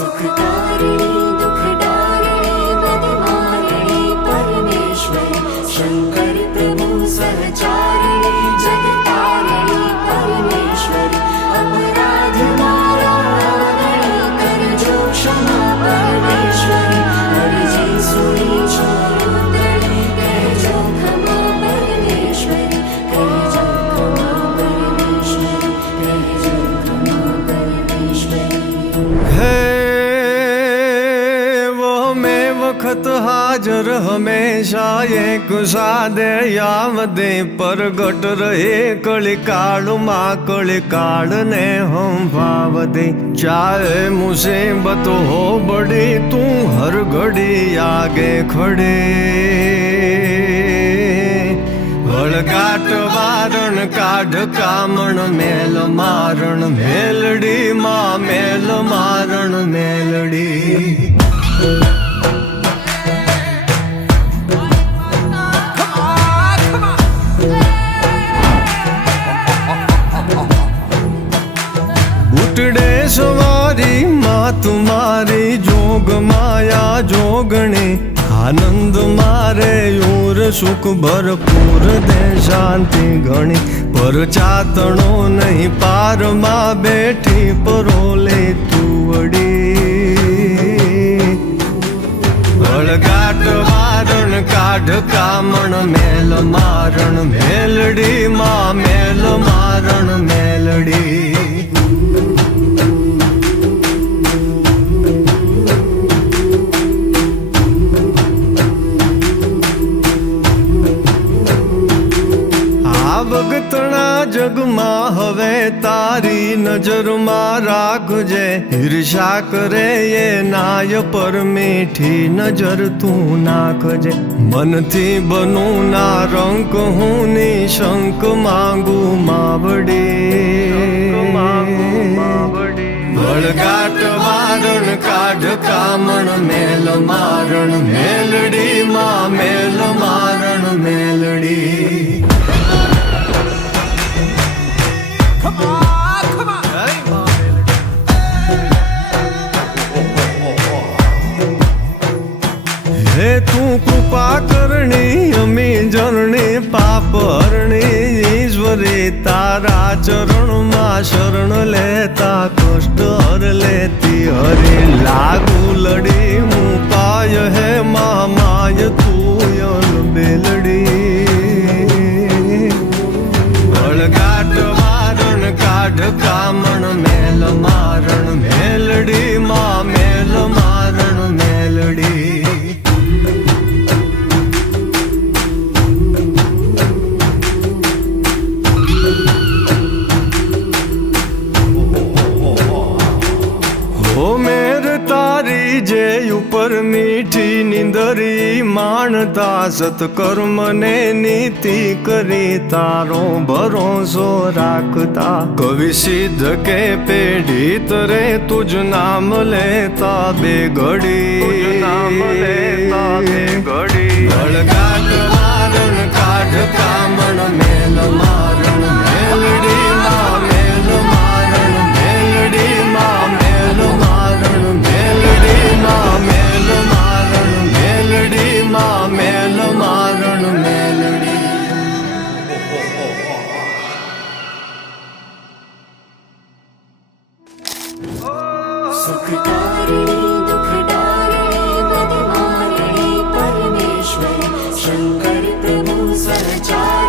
सुखकारिणी दुखदारिणी बदमारिणी परमेश्वरी शंकर प्रभु सहचारिणी जगतारिणी परमेश्वरी अपराध मारागणी कर जो क्षमा परमेश्वरी हरिजी सुनी छोरुदड़ी कह जो क्षमा परमेश्वरी कह जो क्षमा परमेश्वरी कह जो क्षमा परमेश्वरी वक्त हाजर हमेशा एक सादे यावदे परगट रहे कली काल माँ कली काल ने हम भावदे चाहे मुसीबत हो बड़ी तू हर घड़ी आगे खड़े वळगाट वारण काढ कामण मेल मारण मेलडी माँ मेल मारण मेलडी उठड़े सवारी माँ तुम्हारी जोग माया जोगणी आनंद मारे यूर सुख भरपूर दे शांति घणी पर चातणो नहीं पार माँ बैठी परोले तू वड़ी वळगाट वारण काढ कामण मेल मारण मेलडी माँ मेल मारण मेलडी ભગતણા જગમાં હવે તારી નજરમાં રાખજે ઈર્ષા કરે એ નાય પર મીઠી નજર તું નાખજે મનથી બનું ના રંક હું નિશંક માંગુ માવડી વળગાટ વારણ કાઢ કામણ મેલ મારણ મેલડી માં મેલ મારણ મેલડી हे तू कृपा करणी अमी जरणी पाप हरणी ईश्वरी तारा चरण मा शरण लेता कष्ट हर लेती हरि लागू लड़ी मुपाय है माय तू यल बेलड़ी वळगाट वारण काढ कामण मेल मारण मेलडी मा मेल मारण मेलडी ओ मेर तारी जे ઉપર મીઠી નિંદરી માણતા સત્કર્મ ને નીતિ કરી તારો ભરોસો રાખતા કવિ સિદ્ધ કે પેઢી તરે તુજ નામ લેતા બે ઘડી વળગાટ વારણ કાઢ કામણ મેલ મારણ મેલડી માં મેલ મારણ મેલડી માં મેલ મારણ મેલડી માં મેલ મારણ મેલડી માં મેલ મારણ મેલડી सुखकारिणी दुखदारिणी बदमारिणी परमेश्वरी शंकर प्रभु सहचारिणी